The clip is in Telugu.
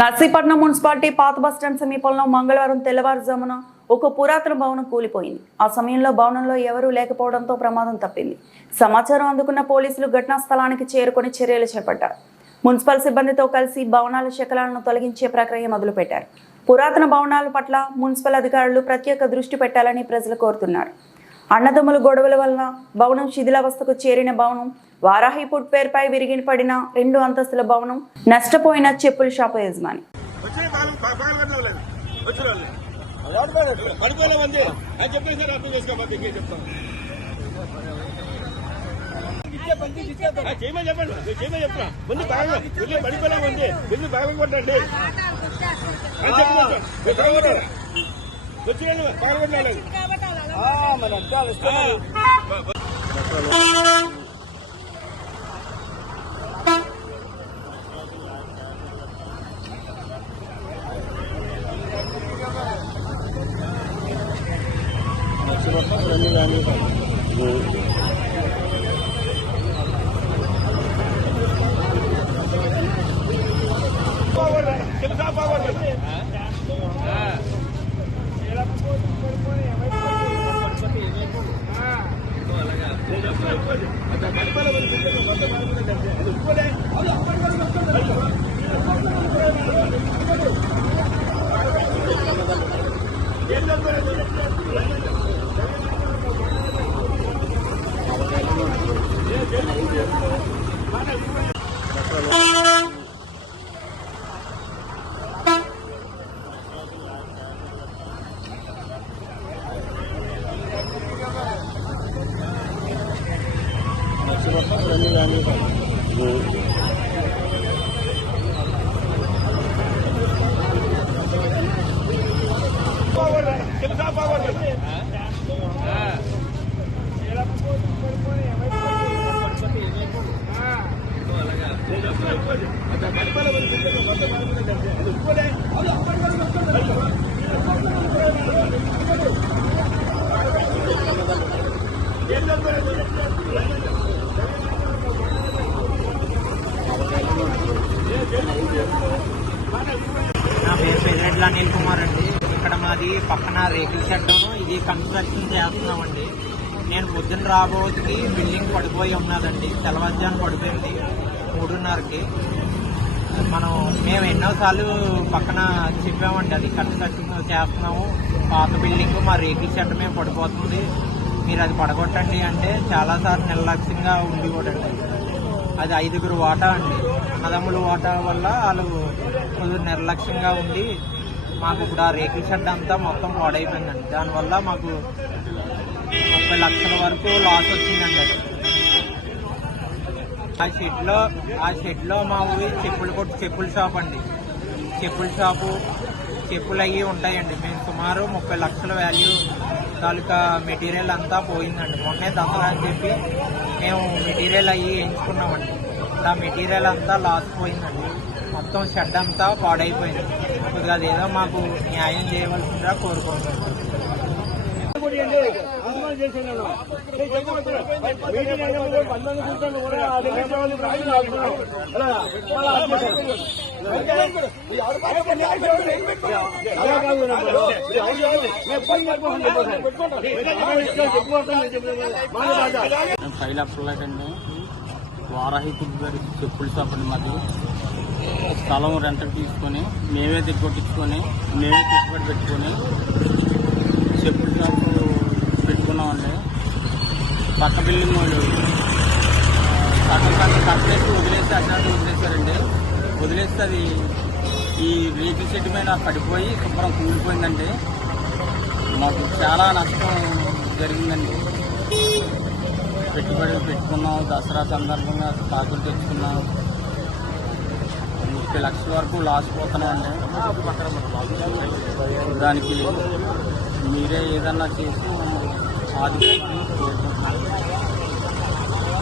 నర్సీపట్నం మున్సిపాలిటీ పాత బస్టాండ్ సమీపంలో మంగళవారం తెల్లవారుజామున ఒక పురాతన భవనం కూలిపోయింది. ఆ సమయంలో భవనంలో ఎవరూ లేకపోవడంతో ప్రమాదం తప్పింది. సమాచారం అందుకున్న పోలీసులు ఘటనా స్థలానికి చేరుకొని చర్యలు చేపట్టారు. మున్సిపల్ సిబ్బందితో కలిసి భవనాల శకలాలను తొలగించే ప్రక్రియ మొదలుపెట్టారు. పురాతన భవనాల పట్ల మున్సిపల్ అధికారులు ప్రత్యేక దృష్టి పెట్టాలని ప్రజలు కోరుతున్నారు. అన్నదమ్ముల గొడవల వలన భవనం శిథిలావస్థకు చేరిన భవనం, వారాహి ఫుడ్ పేరుపై విరిగి పడిన 2 అంతస్తుల భవనం, నష్టపోయిన చెప్పుల షాపు యజమాని. నా పేరు పెదిరెడ్ల అనిల్ కుమార్ అండి. ఇక్కడ మాది పక్కన రేకుల షెడ్ ఇది కన్స్ట్రక్షన్ చేస్తున్నామండి. నేను పొద్దున్న రాబోతుకి బిల్డింగ్ పడిపోయి ఉన్నదండి. తెల్లవారుజామున పడిపోయింది 3:30కి. మేము ఎన్నోసార్లు పక్కన చెప్పామండి, అది కన్స్ట్రక్షన్ చేస్తున్నాము, పాత బిల్డింగ్ మా రేకుల షెడ్ మేము పడిపోతుంది, మీరు అది పడగొట్టండి అంటే చాలాసార్లు నిర్లక్ష్యంగా ఉండి కూడా అది 5గురు వాటా అండి. అన్నదమ్ముల వాటా వల్ల వాళ్ళు కొద్దిగా నిర్లక్ష్యంగా ఉండి మాకు ఇప్పుడు ఆ రేకుల షెడ్ అంతా మొత్తం పాడైపోయిందండి. దానివల్ల మాకు 30 లక్షల వరకు లాస్ వచ్చిందండి. అది ఆ షెడ్లో మా ఊరి చెప్పుల షాప్ అండి. చెప్పుల షాపు చెప్పులు అవి ఉంటాయండి. మేము సుమారు 30 లక్షల వాల్యూ తాలూకా మెటీరియల్ అంతా పోయిందండి. మొన్నే దసరా అని చెప్పి మేము మెటీరియల్ అవి ఎంచుకున్నామండి. ఆ మెటీరియల్ అంతా లాస్ పోయిందండి. మొత్తం షెడ్ అంతా పాడైపోయింది. కొద్దిగా అదేదో మాకు న్యాయం చేయవలసిందిగా కోరుకుంటున్నాం. అండి. వారాహి ఫుడ్ చెప్పుల షాప్ అండి మాది. స్థలం రెంట్కి తీసుకొని మేమే దిగ్గొట్టించుకొని మేమే పెట్టుబడి పెట్టుకొని చెప్పుల షాప్ పెట్టుకున్నామండి. పక్క బిల్డింగ్ వాళ్ళు సగం కట్టేసి వదిలేసారండి. వదిలేస్తే అది ఈ రేకుల షెడ్ మీద పడిపోయి శుభ్రం కూలిపోయిందండి. మాకు చాలా నష్టం జరిగిందండి. పెట్టుబడులు పెట్టుకున్నాం, దసరా సందర్భంగా కాకులు తెచ్చుకున్నాం, 30 లక్షల వరకు లాస్ పోతున్నామండి. దానికి మీరే ఏదన్నా చేసి ఆదుకుంటున్నాం.